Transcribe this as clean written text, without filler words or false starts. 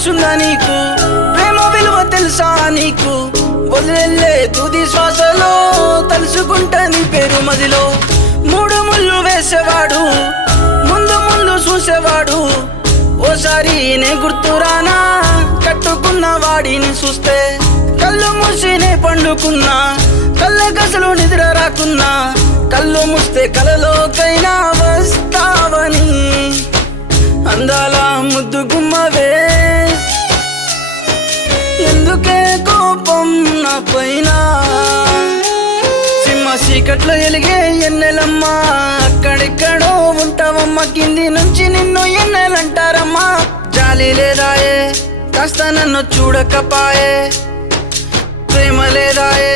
మనసుందా నీకు? ప్రేమ విలువ తెలుసా నీకు? వదిలే తుది శ్వాసలో తలుసుకుంటా నీ పేరు మదిలో. మూడు ముళ్ళు వేసేవాడు, ముందు ముందు చూసేవాడు, ఓసారి నే గుర్తురానా కట్టుకున్న వాడిని చూస్తే. కళ్ళు మూసినే పండుకున్నా, కళ్ళకసలు నిద్ర రాకున్నా, కళ్ళు మూస్తే కలలోకైనా వస్తావని అందాల ముద్దు గుమ్మవే. ఎందుకే కోపం నా పైన? సింహ చీకట్లో ఎలిగే ఎన్నెలమ్మా, అక్కడెక్కడో ఉంటావమ్మా, కింది నుంచి నిన్ను ఎన్నెలంటారమ్మా. జాలి లేదాయే కాస్త నన్ను చూడకపాయే, ప్రేమ లేదాయే